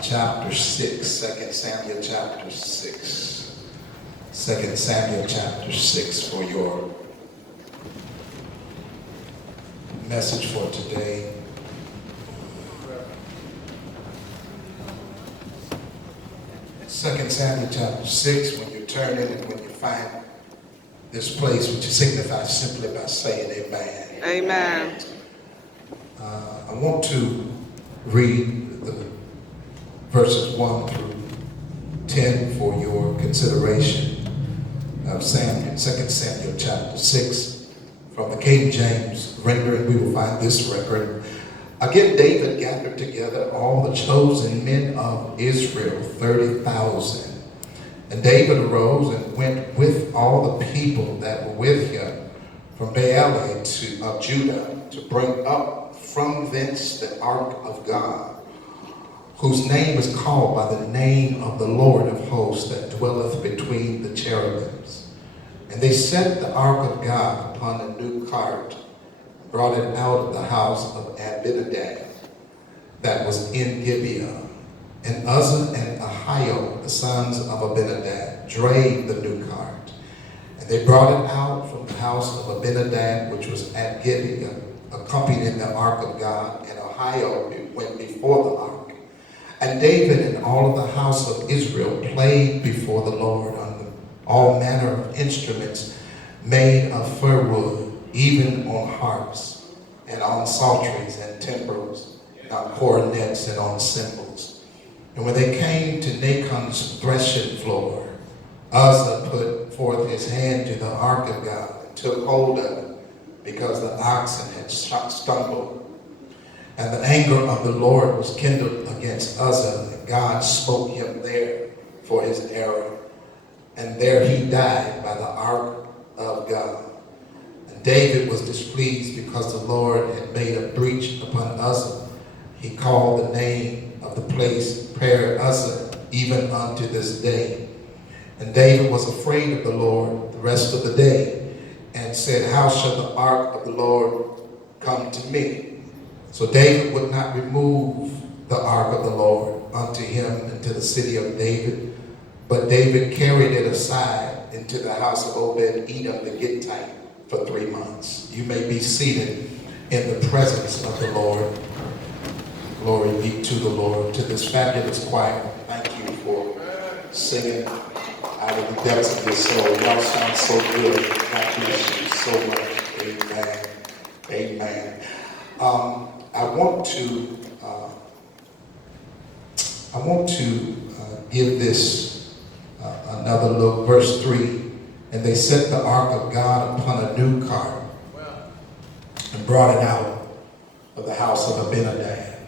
chapter 6, 2 Samuel chapter 6. 2 Samuel chapter 6 for your message for today. Second Samuel chapter 6, when you turn in and when you find this place, which signifies simply by saying amen. Amen. I want to read the verses 1 through 10 for your consideration of 2 Samuel chapter 6. From the King James rendering, we will find this record. Again, David gathered together all the chosen men of Israel, 30,000. And David arose and went with all the people that were with him from Galilee of Judah to bring up from thence the ark of God, whose name is called by the name of the Lord of hosts that dwelleth between the cherubims. And they set the ark of God upon a new cart, brought it out of the house of M.Div that was in Gibeah. And Uzzah and Ahio, the sons of Abinadab, drave the new cart. And they brought it out from the house of Abinadab, which was at Gibeah, accompanying the ark of God, and Ahio went before the ark. And David and all of the house of Israel played before the Lord on all manner of instruments made of fir wood, even on harps, and on psalteries and timbrels, and on cornets and on cymbals. And when they came to Nachon's threshing floor, Uzzah put forth his hand to the ark of God and took hold of it, because the oxen had stumbled. And the anger of the Lord was kindled against Uzzah, and God smote him there for his error. And there he died by the ark of God. And David was displeased because the Lord had made a breach upon Uzzah. He called the name of the place Per Uzzah, even unto this day. And David was afraid of the Lord the rest of the day, and said, how shall the ark of the Lord come to me? So David would not remove the ark of the Lord unto him into the city of David, but David carried it aside into the house of Obed-Edom the Gittite for 3 months. You may be seated in the presence of the Lord. Glory be to the Lord. To this fabulous choir, thank you for singing out of the depths of your soul. Y'all sound so good. God bless you so much. Amen. Amen. I want to give this another look. Verse 3. And they set the ark of God upon a new cart and brought it out of the house of Abinadab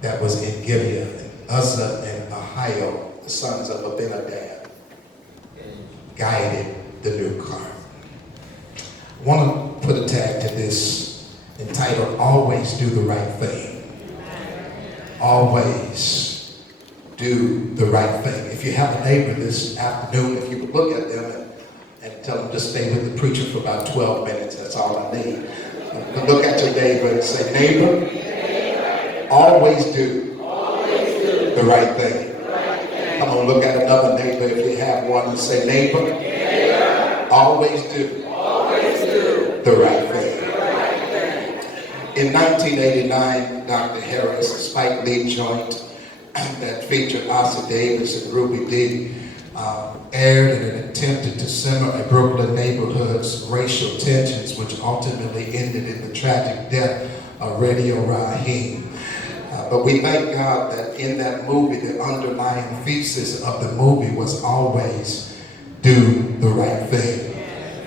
that was in Gibeah. And Uzzah and Ahio, the sons of Abinadab, guided the new cart. I want to put a tag to this entitled, Always Do the Right Thing. Always do the right thing. If you have a neighbor this afternoon, if you would look at them and tell them to stay with the preacher for about 12 minutes, that's all I need. Look at your neighbor and say, neighbor, always do the right thing. Come on, look at another neighbor if you have one and say, neighbor, always do the right thing. In 1989, Dr. Harris, a Spike Lee joint that featured Oscar Davis and Ruby Dee, aired in an attempt to simmer a Brooklyn neighborhood's racial tensions, which ultimately ended in the tragic death of Radio Raheem. But we thank God that in that movie, the underlying thesis of the movie was always do the right thing.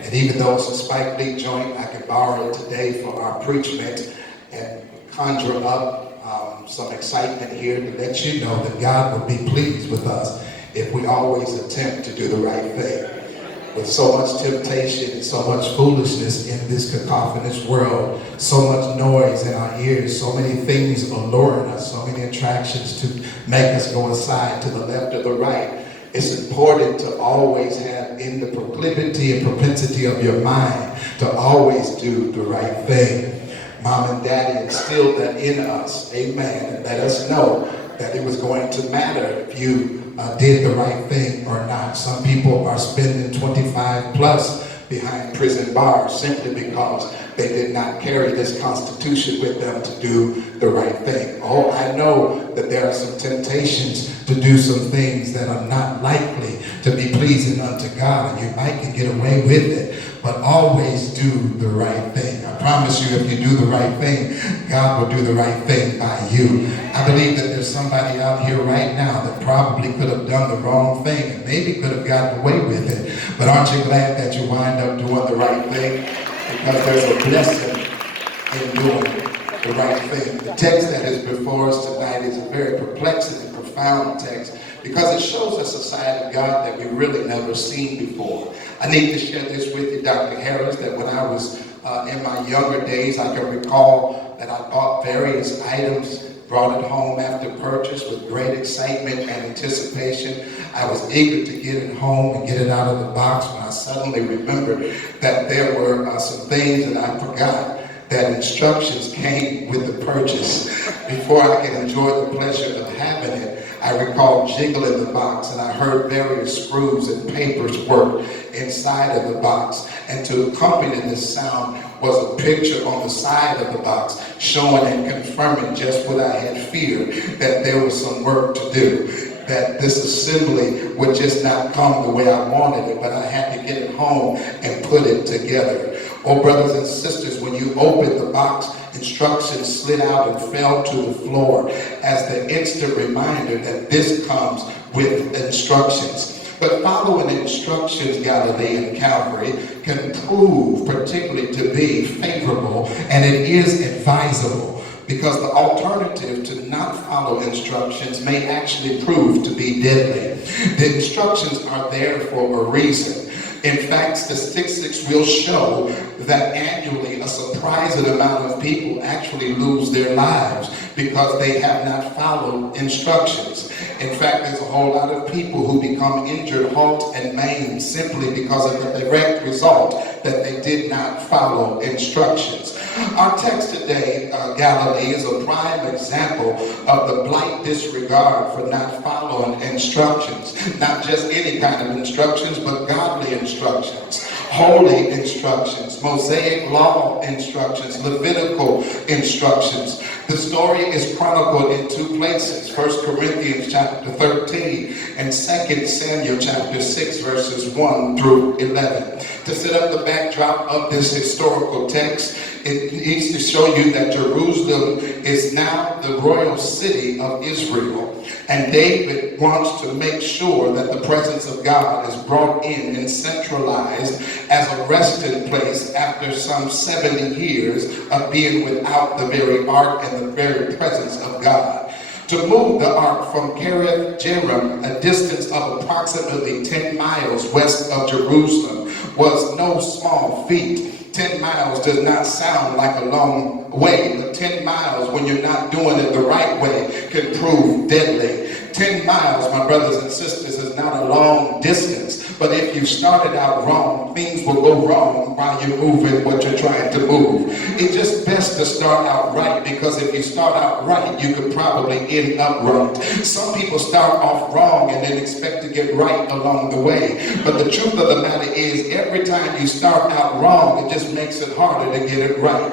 And even though it's a Spike Lee joint, I can borrow it today for our preachment and conjure up some excitement here to let you know that God would be pleased with us if we always attempt to do the right thing. With so much temptation and so much foolishness in this cacophonous world, so much noise in our ears, so many things alluring us, so many attractions to make us go aside to the left or the right, it's important to always have in the proclivity and propensity of your mind to always do the right thing. Mom and Daddy instilled that in us, amen, and let us know that it was going to matter if you did the right thing or not. Some people are spending 25 plus behind prison bars simply because they did not carry this Constitution with them to do the right thing. Oh, I know that there are some temptations to do some things that are not likely to be pleasing unto God, and you might can get away with it, but always do the right thing. I promise you, if you do the right thing, God will do the right thing by you. I believe that there's somebody out here right now that probably could have done the wrong thing and maybe could have gotten away with it, but aren't you glad that you wind up doing the right thing? Because there's a blessing in doing the right thing. The text that is before us tonight is a very perplexing and profound text because it shows us a side of God that we've really never seen before. I need to share this with you, Dr. Harris, that when I was in my younger days, I can recall that I bought various items, brought it home after purchase with great excitement and anticipation. I was eager to get it home and get it out of the box when I suddenly remembered that there were some things that I forgot, that instructions came with the purchase. Before I could enjoy the pleasure of having it, I recall jiggling the box, and I heard various screws and papers work inside of the box. And to accompany this sound was a picture on the side of the box showing and confirming just what I had feared, that there was some work to do, that this assembly would just not come the way I wanted it, but I had to get it home and put it together. Oh, brothers and sisters, when you opened the box, instructions slid out and fell to the floor as the instant reminder that this comes with instructions. But following instructions, Galilee and Calvary, can prove particularly to be favorable, and it is advisable, because the alternative to not follow instructions may actually prove to be deadly. The instructions are there for a reason. In fact, statistics will show that annually a surprising amount of people actually lose their lives because they have not followed instructions. In fact, there's a whole lot of people who become injured, halt, and maimed simply because of the direct result that they did not follow instructions. Our text today, Galilee, is a prime example of the blind disregard for not following instructions. Not just any kind of instructions, but godly instructions, holy instructions, Mosaic law instructions, Levitical instructions. The story is chronicled in two places, 1 Corinthians chapter 13 and 2 Samuel chapter 6, verses 1 through 11. To set up the backdrop of this historical text, it needs to show you that Jerusalem is now the royal city of Israel. And David wants to make sure that the presence of God is brought in and centralized as a resting place after some 70 years of being without the very ark and the very presence of God. To move the ark from Kiriath Jearim, a distance of approximately 10 miles west of Jerusalem, was no small feat. 10 miles does not sound like a long way, but 10 miles when you're not doing it the right way can prove deadly. 10 miles, my brothers and sisters, is not a long distance, but if you started out wrong, things will go wrong while you're moving what you're trying to move. It's just best to start out right, because if you start out right, you could probably end up right. Some people start off wrong and then expect to get right along the way, but the truth of the matter is every time you start out wrong, it just makes it harder to get it right.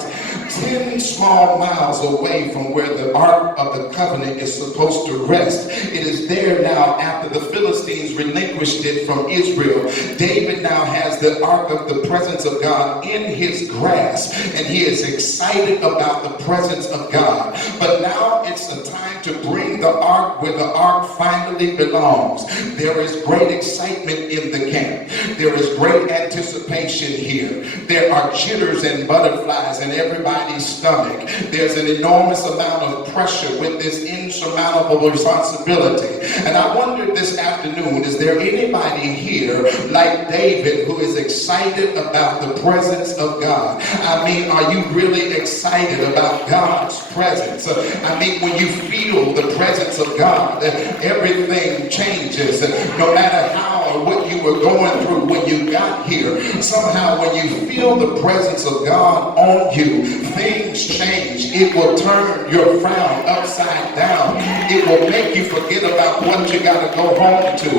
10 small miles away from where the Ark of the Covenant is supposed to rest. It is there now after the Philistines relinquished it from Israel. David now has the Ark of the presence of God in his grasp, and he is excited about the presence of God. But now it's the time to bring the Ark where the Ark finally belongs. There is great excitement in the camp. There is great anticipation here. There are jitters and butterflies in everybody's stomach. There's an enormous amount of pressure with this insurmountable responsibility. And I wondered this afternoon, is there anybody here like David who is excited about the presence of God? I mean, are you really excited about God's presence? I mean, when you feel the presence of God, everything changes. No matter how or what you were going through when you got here, somehow when you feel the presence of God on you, things change. It will turn your frown upside down. It will make you forget about what you got to go home to.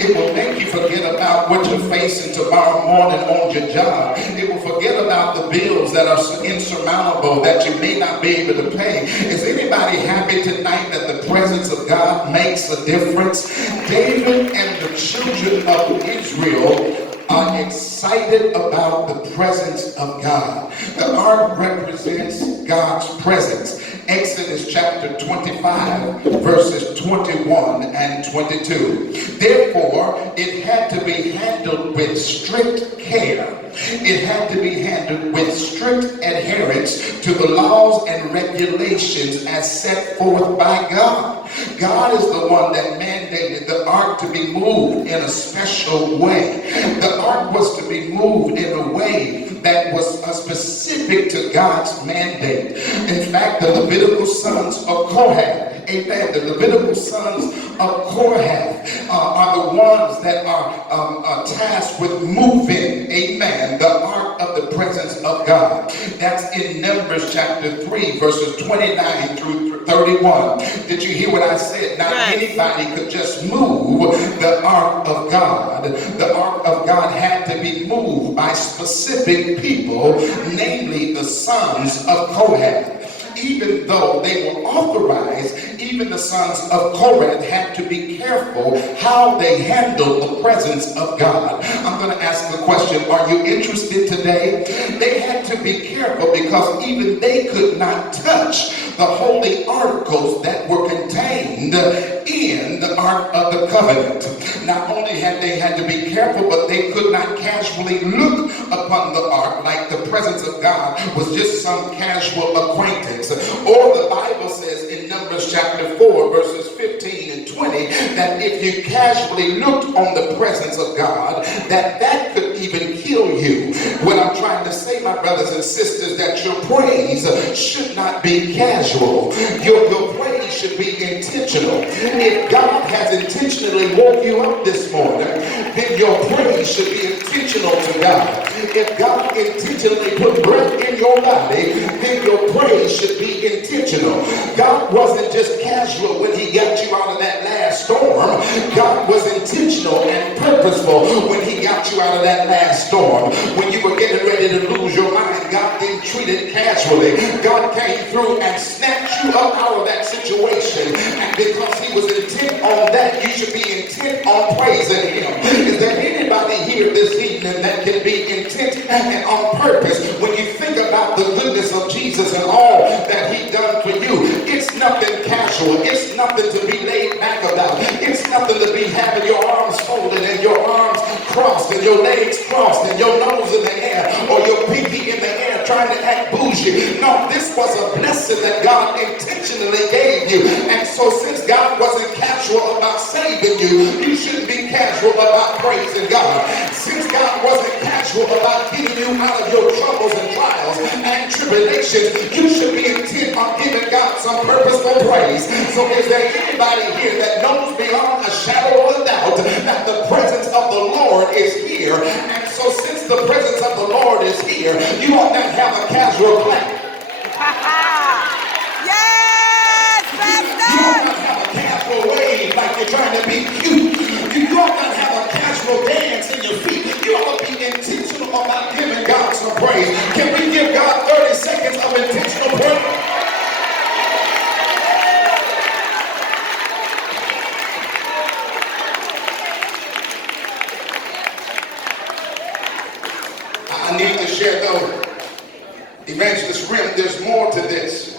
It will make you forget about what you're facing tomorrow morning on your job. It will forget about the bills that are insurmountable that you may not be able to pay. Is anybody happy tonight that the presence of God makes a difference? David and the children of Israel are excited about the presence of God. The ark represents God's presence. Exodus chapter 25, verses 21 and 22. Therefore, it had to be handled with strict care. It had to be handled with strict adherence to the laws and regulations as set forth by God. God is the one that mandated the ark to be moved in a special way. The ark was to be moved in a way that was specific to God's mandate. In fact, the Levitical sons of Kohath, amen, the Levitical sons of Kohath are the ones that are tasked with moving, amen, the ark of the presence of God. That's in Numbers chapter 3, verses 29 through 31. Did you hear what I said? Not anybody could just move the ark of God. The ark of God had to be moved by specific people, namely the sons of Kohath. Even though they were authorized, even the sons of Korah had to be careful how they handled the presence of God. I'm going to ask the question, are you interested today? They had to be careful because even they could not touch the holy articles that were contained in the Ark of the Covenant. Not only had they had to be careful, but they could not casually look upon the ark like the presence of God was just some casual acquaintance. Or the Bible says in Numbers chapter 4, verses 15 and 20, that if you casually looked on the presence of God, that could even kill you. What I'm trying to say, my brothers and sisters, that your praise should not be casual. Your praise should be intentional. If God has intentionally woke you up this morning, then your praise should be intentional to God. If God intentionally put breath in your body, then your praise should be intentional. God wasn't just casual when he got you out of that last storm. God was intentional and purposeful when he got you out of that last storm. When you were getting ready to lose your mind, God didn't treat it casually. God came through and snatched you up out of that situation. And because he was intent on that, you should be intent on praising him. Is there anybody here this evening that can be intent and on purpose when you think about the goodness of Jesus and all that he done for you? It's nothing casual. It's nothing to be laid back about. It's nothing to be having your arms folded and your arms crossed and your legs crossed and your nose in the air or your pinky in the air trying to act bougie. No, this was a blessing that God intentionally gave you. And so since God wasn't casual about saving you, you shouldn't be casual about praising God. Since God wasn't casual about getting you out of your troubles and trials and tribulations, you should be intent on giving God some purposeful praise. So is there anybody here that knows beyond a shadow of a doubt that the presence of the Lord is here? And so since the presence of the Lord is here, you ought not have a casual clap. Yes, Pastor! You ought not have a casual wave like you're trying to be cute. You ought not have a casual dance in your feet. You ought to be intentional about giving God some praise. Can we give God 30 seconds of intentional praise? I need to share though, Evangelist Rim, there's more to this.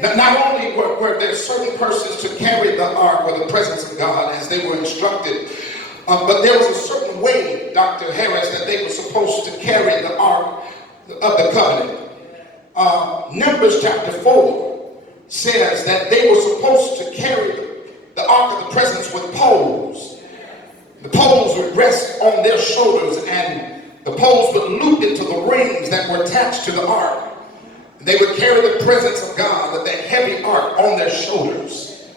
Not only were there certain persons to carry the ark or the presence of God as they were instructed, but there was a certain way, Dr. Harris, that they were supposed to carry the ark of the covenant. Numbers chapter 4 says that they were supposed to carry the ark of the presence with poles. The poles would rest on their shoulders and the poles would loop into the rings that were attached to the ark. They would carry the presence of God with that heavy ark on their shoulders.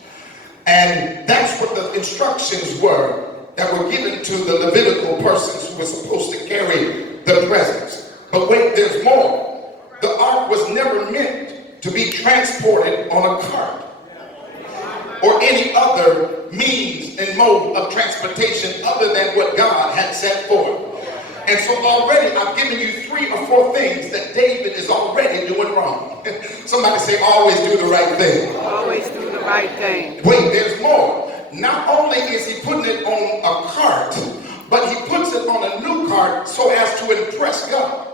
And that's what the instructions were that were given to the Levitical persons who were supposed to carry the presents. But wait, there's more. The ark was never meant to be transported on a cart or any other means and mode of transportation other than what God had set forth. And so already I've given you 3 or 4 things that David is already doing wrong. Somebody say, always do the right thing. Always do the right thing. Wait, there's more. Not only is he putting it on a cart, but he puts it on a new cart so as to impress God.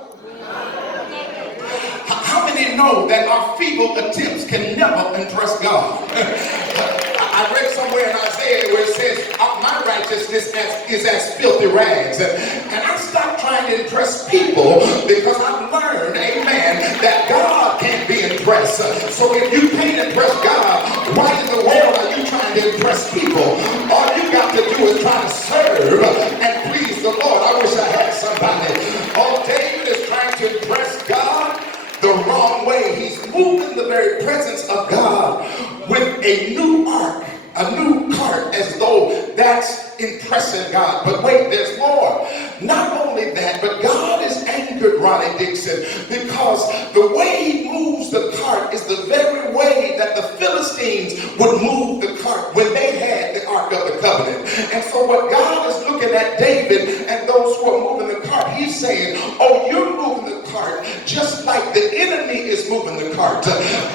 How many know that our feeble attempts can never impress God? I read somewhere in Isaiah where it says, my righteousness is as filthy rags. And I stopped trying to impress people because I've learned, amen, that God can't be impressed. So if you can't impress God, why in the world are you trying to impress people? All you got to do is try to serve and please the Lord. I wish I had somebody. Oh, David is trying to impress God the wrong way. He's moving the very presence of God with a new ark, a new cart, as though that's impressing God. But wait, there's more. Not only that, but God is angered, Ronnie Dixon, because the way he moves the cart is the very way that the Philistines would move the cart when they had the Ark of the Covenant. And so what God is looking at David and those who are moving the cart, he's saying, oh, you're moving the cart just like the enemy is moving the cart.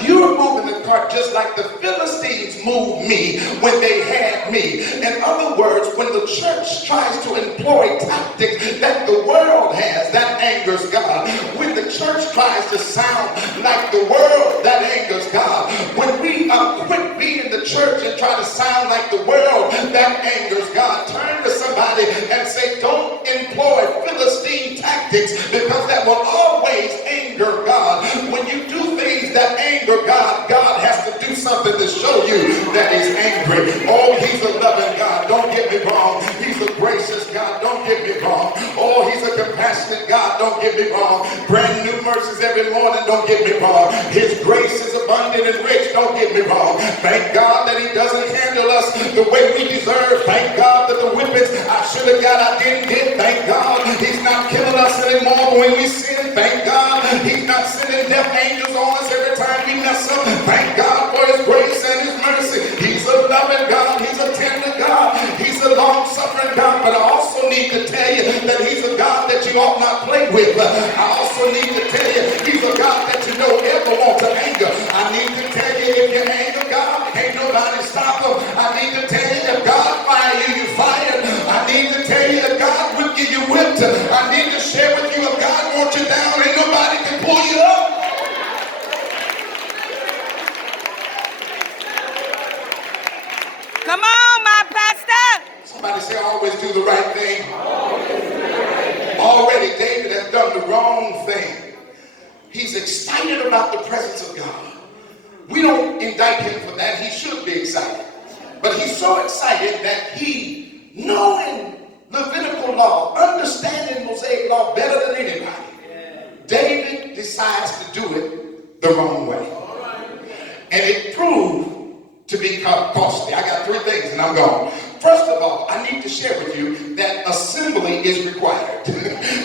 You're moving the cart just like the Philistines moved me when they had me. In other words, when the church tries to employ tactics that the world has, that angers God. When the church tries to sound like the world, that angers God. When we quit being the church and try to sound like the world, that angers God. Turn to somebody and say, don't employ Philistine tactics, because that will always anger God. When you do things that anger God, God has to do something to show you that he's angry. Oh, he's a loving God. Don't get me wrong. He's a gracious God. Don't get me wrong. Oh, he's a compassionate God. Don't get me wrong. Brand new mercies every morning. Don't get me wrong. His grace is abundant and rich. Don't get me wrong. Thank God that he doesn't handle us the way we deserve. Thank God that the whippings I should have got, I didn't get. Thank God he's not killing us anymore when we sin. Thank God he's not sending death angels on us every time we mess up. Thank God for his grace and his mercy. He's a loving God. He's a tender God. He's a long-suffering God. But I also need to tell you that he's a God that you ought not play with. I also need to tell you he's a God that you don't ever want to anger. I need to tell you, if you anger God, ain't nobody stop him. I need to tell you, if God fire you, you fired. I need to tell you, if God whip you, you whipped. I need to share with you, if God wants you down, ain't nobody can pull you up. Come on, my pastor. Somebody say, always do the right thing. Already David has done the wrong thing. He's excited about the presence of God. We don't indict him for that. He should be excited. But he's so excited that he, knowing Levitical law, understanding Mosaic law better than anybody, David decides to do it the wrong way. And it proved to be costly. I got 3 things and I'm gone. First of all, I need to share with you that assembly is required.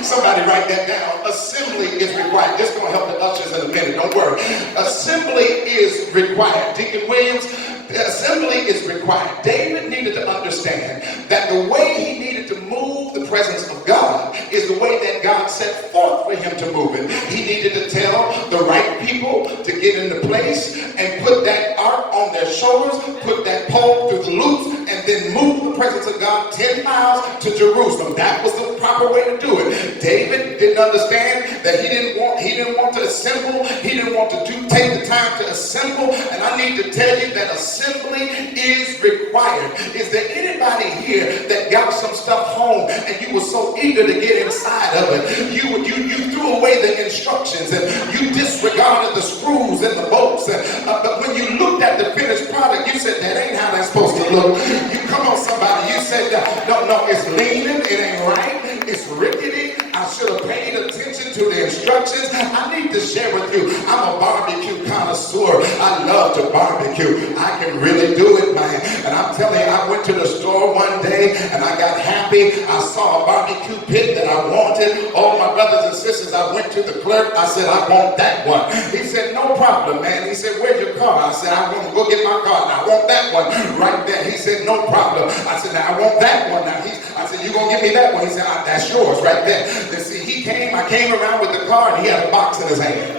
Somebody write that down. Assembly is required. This is going to help the ushers in a minute. Don't worry. Assembly is required. Deacon Williams, the assembly is required. David needed to understand that the way he needed to move the presence of God is the way that God set forth for him to move it. He needed to tell the right people to get into place and put that ark on their shoulders, put that pole through the loops, and then move the presence of God 10 miles to Jerusalem. That was the proper way to do it. David didn't understand that he didn't want to assemble. He didn't want to take the time to assemble. And I need to tell you that assembly is required. Is there anybody here that got some stuff home and you were so eager to get inside of it? You threw away the instructions and you disregarded the screws and the bolts. But when you looked at the finished product, you said, that ain't how that's supposed to look. You come on, somebody. You said, no, it's leaning. It ain't right. It's rickety. I should have paid attention to the instructions. I need to share with you, I'm a barbecue connoisseur. I love to barbecue. I can really do it, man. And I'm telling you, I went to the store one day and I I got happy. I saw a barbecue pit that I wanted. All my brothers and sisters, I went to the clerk. I said, I want that one. He said, no problem, man. He said, where's your car? I said, I want to go get my car. Now, I want that one right there. He said, no problem. I said, now, I want that one. Now, I said, you going to give me that one? He said, that's yours right there. And see, I came around with the car, and he had a box in his hand.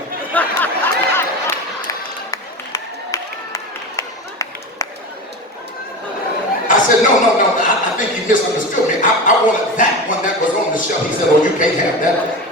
I said, no, I think you misunderstood me. I wanted that one that was on the shelf. He said, oh, you can't have that one.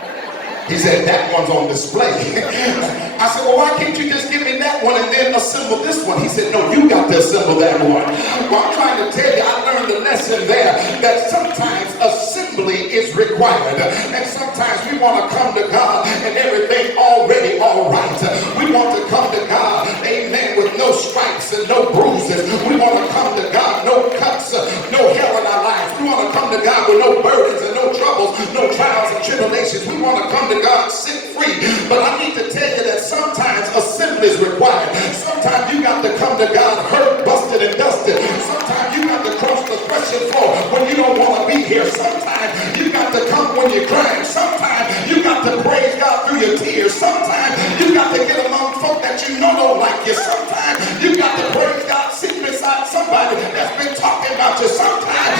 He said, that one's on display. I said, well, why can't you just give me that one and then assemble this one? He said, no, you got to assemble that one. Well, I'm trying to tell you, I learned a lesson there that sometimes assembly is required. And sometimes we want to come to God and everything already all right. We want to come to God, amen, with no stripes and no bruises. We want to come to God, no cuts, no hell in our lives. We want to come to God with no burdens and no troubles, no trials and tribulations. We want to come to God set free. But I need to tell you that sometimes assembly is required. Sometimes you got to come to God hurt, busted, and dusted. Sometimes you got to cross the threshing floor when you don't want to be here. Sometimes you got to come when you're crying. Sometimes you got to praise God through your tears. Sometimes you got to get among folk that you know don't like you. Sometimes you got to praise God sitting beside somebody that's been talking about you. Sometimes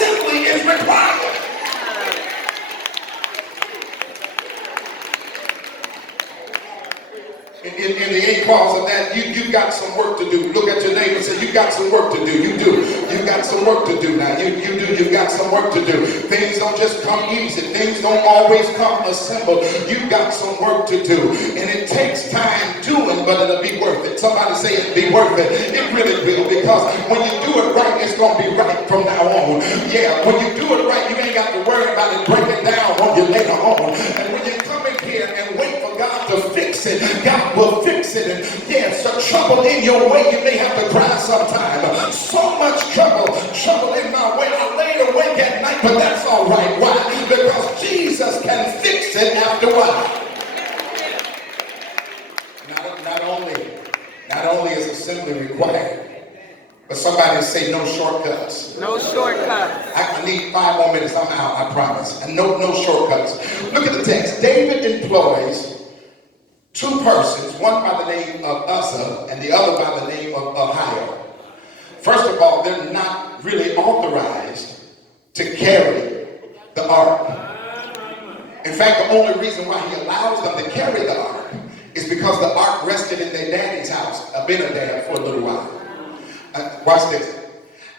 assembly is required. In the eight clause of that, you got some work to do. Look at your neighbor and say, you got some work to do. You do. You got some work to do now. You've got some work to do. Things don't just come easy. Things don't always come assembled. You got some work to do. And it takes time doing, but it'll be worth it. Somebody say it'll be worth it. It really will, because when you do it right, it's going to be right from now on. Yeah, when you do it right, you ain't got to worry about it breaking down on you later on. And when you come in here and wait for God to fix it, God will fix it. And yes, so trouble in your way, you may have to cry sometime. So much trouble in my way. I laid awake at night, but that's all right. Why? Because Jesus can fix it after a while. Not only is assembly required, but somebody say no shortcuts. No shortcuts. I need 5 more minutes. I'm out, I promise. And no shortcuts. Look at the text. David employs 2 persons, one by the name of Uzzah and the other by the name of Ahio. First of all, they're not really authorized to carry the ark. In fact, the only reason why he allows them to carry the ark is because the ark rested in their daddy's house, Abinadab, for a little while. Watch this.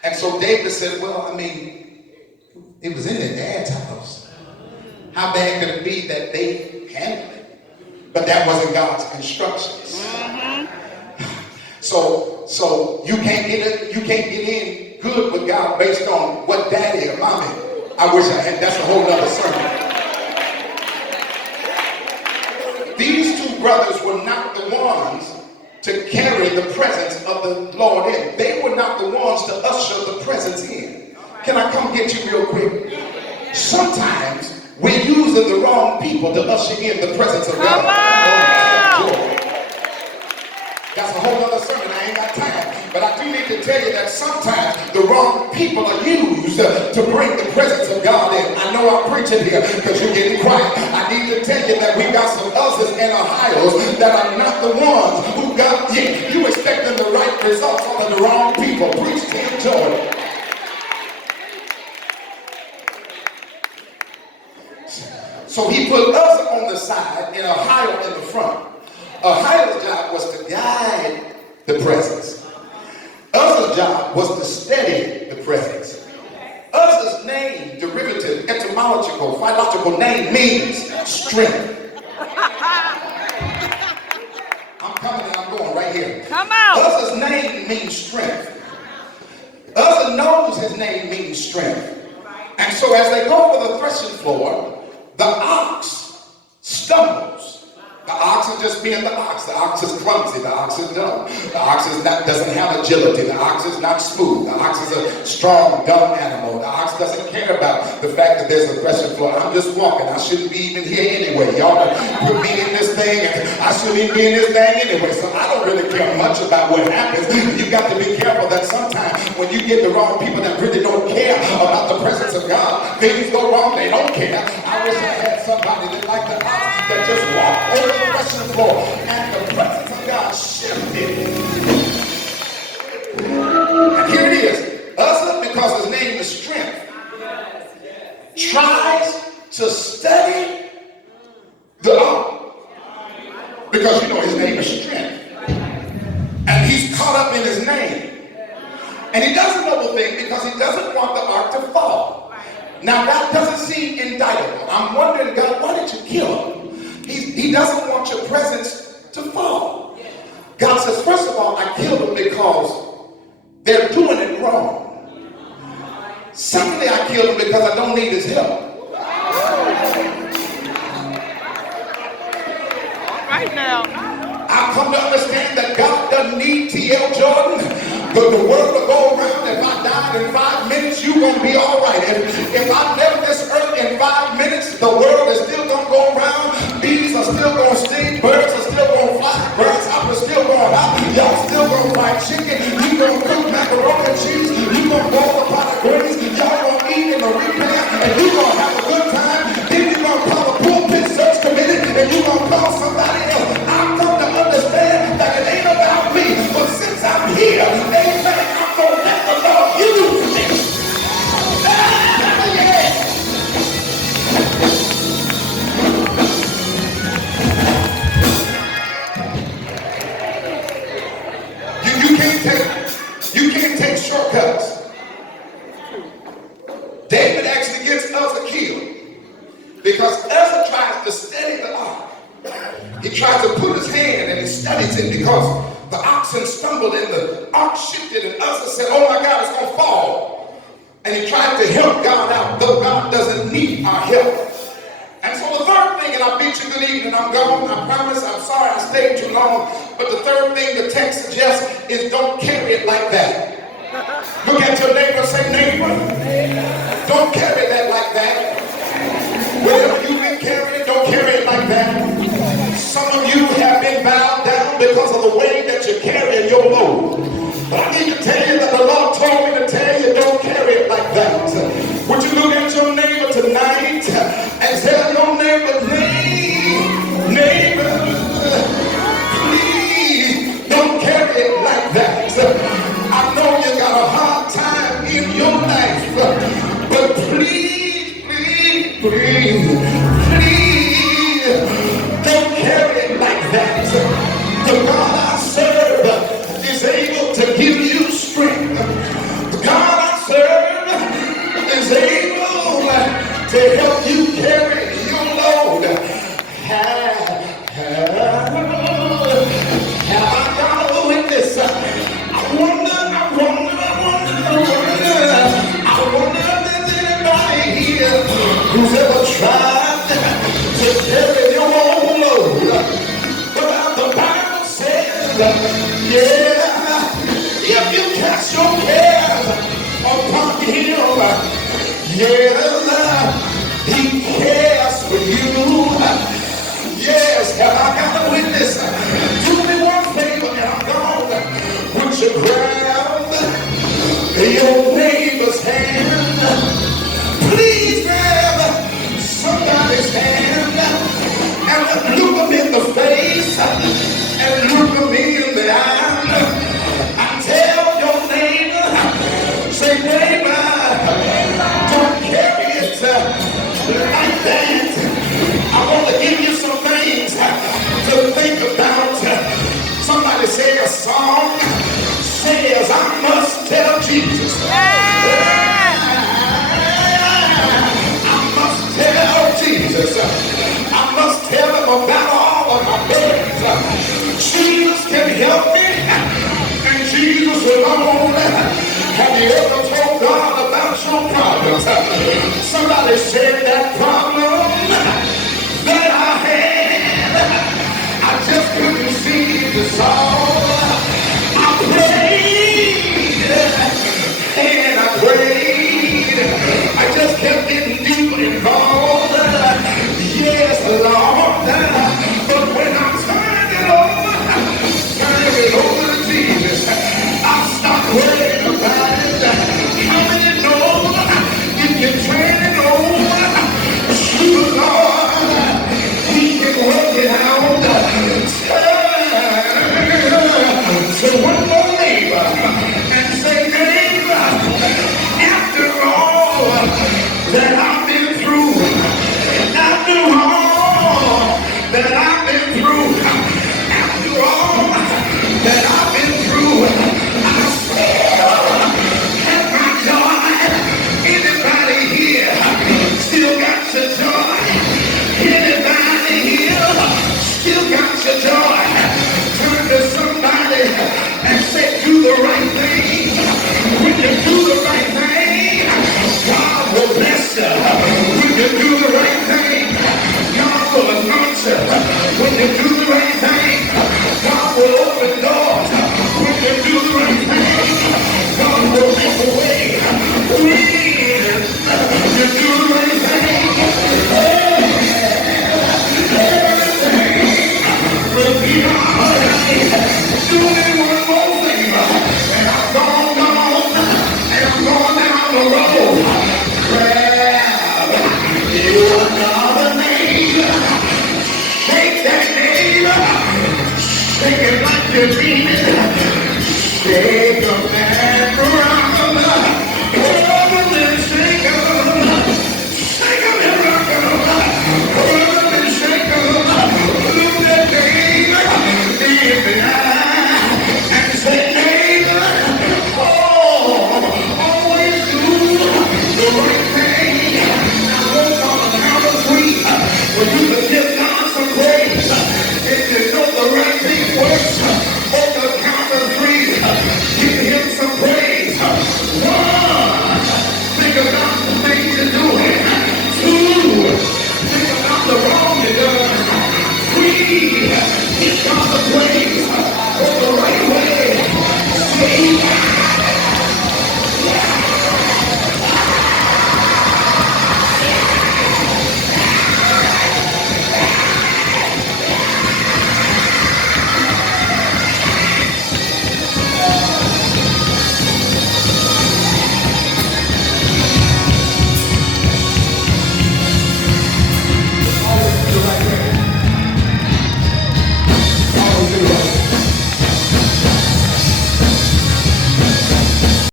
And so David said, well, I mean, it was in their dad's house. How bad could it be that they handled it? But that wasn't God's instructions. So you can't get in good with God based on what daddy or mommy. I wish I had. That's a whole other sermon. These 2 brothers were not the ones to carry the presence of the Lord in. They were not the ones to usher the presence in. Can I come get you real quick? Sometimes we're using the wrong people to usher in the presence of God. That's a whole other sermon. I ain't got time. But I do need to tell you that sometimes the wrong people are used to bring the presence of God in. I know I'm preaching here because you're getting quiet. I need to tell you that we got some Uzzahs and Ahios that are not the ones who got you expecting the right results on the wrong people. Preach to enjoy. So he put Uzzah on the side and Ahio in the front. Ahio's job was to guide the presence. Uzzah's job was to steady the presence. Uzzah's name, derivative, etymological, philological name means strength. I'm coming and I'm going right here. Come out. Uzzah's name means strength. Uzzah knows his name means strength. And so as they go over the threshing floor, the ox stumbles. The ox is just being the ox. The ox is clumsy. The ox is dumb. The ox doesn't have agility. The ox is not smooth. The ox is a strong, dumb animal. The ox doesn't care about the fact that there's a threshing floor. I'm just walking. I shouldn't be even here anyway. Y'all put me in this thing, and I shouldn't even be in this thing anyway. So I don't really care much about what happens. You got to be careful that sometimes when you get the wrong people that really don't care about the presence of God, things go wrong, they don't care. I wish I had somebody that like the ox that just walked over the threshing floor and the presence of God shifted. And here it is. Uzzah, because his name is Strength, tries to study the ark. Because you know his name is Strength. And he's caught up in his name. And he doesn't know the thing because he doesn't want the ark to fall. Now that doesn't seem indictable. I'm wondering, God, why did you kill him? He doesn't want your presence to fall. God says, first of all, I killed them because they're doing it wrong. Secondly, I killed him because I don't need his help. Right now. I've come to understand that God doesn't need T.L. Jordan, but the world will go around. If I died in 5 minutes, you're going to be all right. If I left this earth in 5 minutes, the world is still going to go around. Bees are still going to sting. Birds are still going to fly. Grasshoppers still going out. Y'all still going to fry chicken. You going to cook macaroni and cheese. You going to boil a pot of greens. Y'all going to eat in the repair. And you going to have a good time. Then you going to call a pulpit search committee. And you going to call somebody else. I've come to understand that it ain't about me. But since I'm here, amen, I'm going to let the Lord use me. Yeah. You can't take shortcuts. David actually gets Uzzah killed because Uzzah tries to study the ark. He tries to put his hand and he studies it because the oxen stumbled and the ark shifted and Uzzah said, oh my God, it's going to fall. And he tried to help God out, though God doesn't need our help. And so the third thing, and I bid you good evening, I'm gone, I promise, I'm sorry I stayed too long, but the third thing the text suggests is don't carry it like that. Look at your neighbor and say, neighbor, don't carry that like that. Whatever you've been carrying, don't carry it like that. Some of you have been bowed down because of the way that you're carrying your load. But I need to tell you that the Lord told me to tell you don't carry it like that. Would you look at your neighbor tonight and tell your neighbor, neighbor, please don't carry it like that. I know you got a hard time in your life, but please, don't carry it like that. The God I serve is able to give you strength. The God I serve is able to help you carry your load. Have I got a witness? I wonder if there's anybody here who's ever tried to carry your own load. But the Bible says, yeah, if you cast your cares upon him, yes, he cares for you. Yes, have I got a witness? Do me one favor and I'm gone. Would you grab your neighbor's hand? Please grab somebody's hand and look them in the face and look them in the eye and tell your neighbor, say neighbor, don't carry it like that. I want to give you some things to think about. Somebody say a song says I must tell Jesus. I must tell Jesus. I must tell him about all of my burdens. Jesus can help me and Jesus alone. Have you ever told God about your problems? Somebody said that problem that I had, I just couldn't see the solve. I prayed and I prayed. I just kept getting deeper involved. Yes, Lord. But when I turned it over to Jesus, I stopped worrying about it. One, think about the things you're doing. Two, think about the wrong you're doing. Three, give God the praise for the right way.